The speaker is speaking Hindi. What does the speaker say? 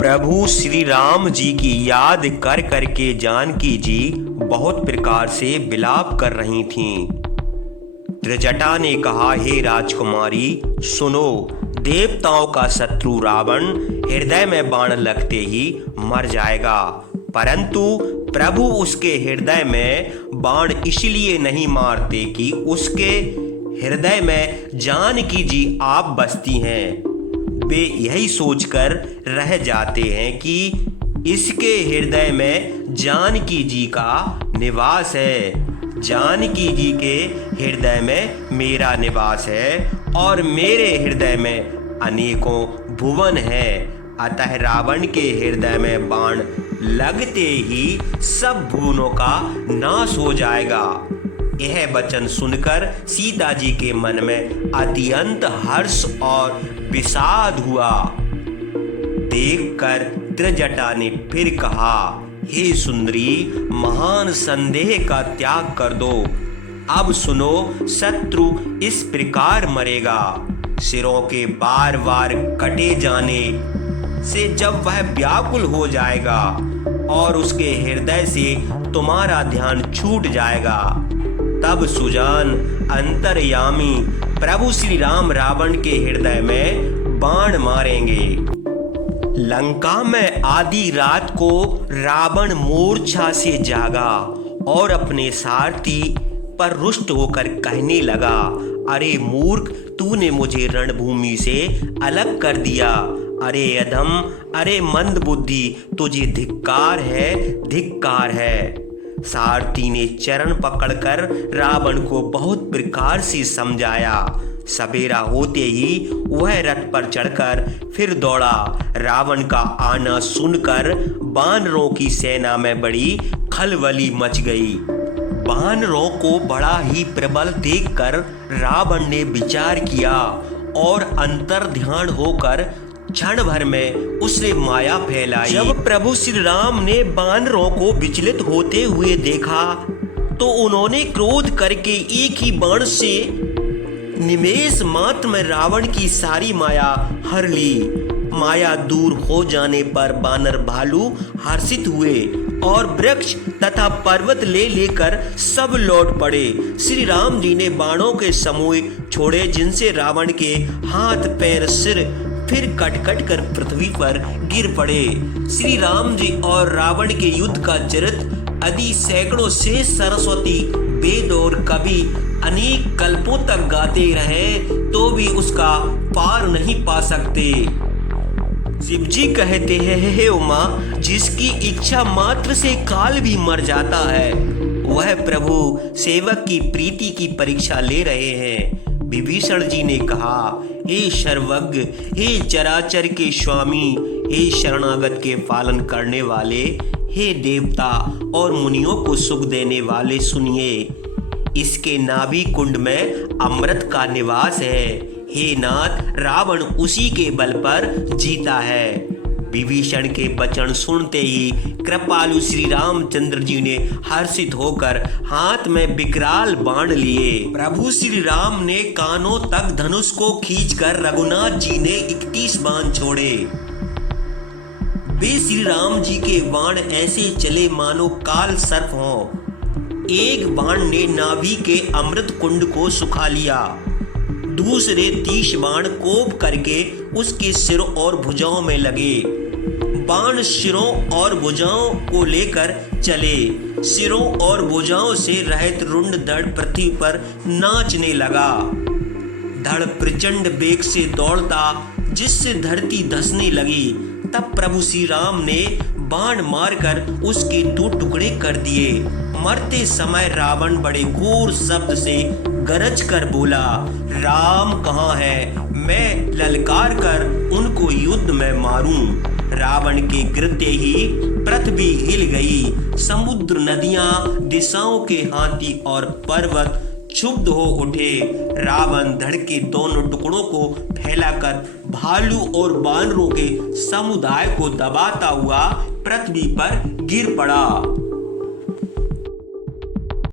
प्रभु श्री राम जी की याद कर करके जानकी जी बहुत प्रकार से विलाप कर रही थीं। त्रिजटा ने कहा, हे राजकुमारी सुनो, देवताओं का शत्रु रावण हृदय में बाण लगते ही मर जाएगा, परंतु प्रभु उसके हृदय में बाण इसलिए नहीं मारते कि उसके हृदय में जानकी जी आप बसती हैं। वे यही सोचकर रह जाते हैं कि इसके हृदय में जानकी जी का निवास है। जानकी जी के हृदय में मेरा निवास है और मेरे हृदय में अनेकों भुवन है। अतः रावण के हृदय में बाण लगते ही सब भुवनों का नाश हो जाएगा। यह वचन सुनकर सीता जी के मन में अत्यंत हर्ष और विषाद हुआ। देखकर त्रिजटा ने फिर कहा, हे सुंदरी, महान संदेह का त्याग कर दो। अब सुनो, शत्रु इस प्रकार मरेगा। सिरों के बार बार कटे जाने से जब वह व्याकुल हो जाएगा और उसके हृदय से तुम्हारा ध्यान छूट जाएगा, तब सुजान अंतर्यामी प्रभु श्री राम रावण के हृदय में बाण मारेंगे। लंका में आधी रात को रावण मूर्छा से जागा और अपने सारथी पर रुष्ट होकर कहने लगा, अरे मूर्ख, तूने मुझे रणभूमि से अलग कर दिया। अरे अधम, अरे मंद बुद्धि, तुझे धिक्कार है, धिक्कार है। सारथी ने चरण पकड़कर रावण को बहुत प्रकार से समझाया। सवेरा होते ही वह रथ पर चढ़कर फिर दौड़ा। रावण का आना सुनकर वानरों की सेना में बड़ी खलबली मच गई। वानरों को बड़ा ही प्रबल देखकर रावण ने विचार किया और अंतर्ध्यान होकर क्षण भर में उसने माया फैलाई। जब प्रभु श्री राम ने वानरों को विचलित होते हुए देखा तो उन्होंने क्रोध करके एक ही बाण से निमेष मात्र में रावण की सारी माया हर ली। माया दूर हो जाने पर वानर भालू हर्षित हुए और वृक्ष तथा पर्वत ले लेकर सब लौट पड़े। श्री राम जी ने बाणों के समूह छोड़े, जिनसे रावण के हाथ पैर सिर फिर कट कट कर पृथ्वी पर गिर पड़े। श्री राम जी और रावण के युद्ध का चरित्र आदि सैकड़ों से सरस्वती वेद और कवि अनेक कल्पों तक गाते रहे तो भी उसका पार नहीं पा सकते। शिव जी कहते हैं, हे उमा, जिसकी इच्छा मात्र से काल भी मर जाता है, वह प्रभु सेवक की प्रीति की परीक्षा ले रहे हैं। विभीषण जी ने कहा, हे सर्वज्ञ, हे चराचर के स्वामी, हे शरणागत के पालन करने वाले, हे देवता और मुनियों को सुख देने वाले, सुनिए, इसके नाभि कुंड में अमृत का निवास है। हे नाथ, रावण उसी के बल पर जीता है। विभीषण के वचन सुनते ही कृपालु श्री रामचंद्र जी ने हर्षित होकर हाथ में विकराल बाण लिए। प्रभु श्री राम ने कानों तक धनुष को खींचकर रघुनाथ जी ने 31 बाण छोड़े। वे श्री राम जी के बाण ऐसे चले मानो काल सर्प हो। एक बाण ने नाभि के अमृत कुंड को सुखा लिया, दूसरे 30 बाण कोप करके उसके सिरों और भुजाओं में लगे। बाण सिरों और भुजाओं को लेकर चले। सिरों और भुजाओं से रहित रुंड धड़ पृथ्वी पर नाचने लगा। धड़ प्रचंड वेग से दौड़ता, जिससे धरती धंसने लगी। तब प्रभु श्री राम ने बाण मारकर उसके 2 टुकड़े कर दिए। मरते समय रावण बड़े घोर शब्द से गरज कर बोला, राम कहाँ है, मैं ललकार कर उनको युद्ध में मारूं। रावण के कृत्य ही पृथ्वी हिल गई। समुद्र, नदियां, दिशाओं के हाथी और पर्वत क्षुब्ध हो उठे। रावण धड़ के दोनों टुकड़ों को फैलाकर भालू और वानरों के समुदाय को दबाता हुआ पृथ्वी पर गिर पड़ा।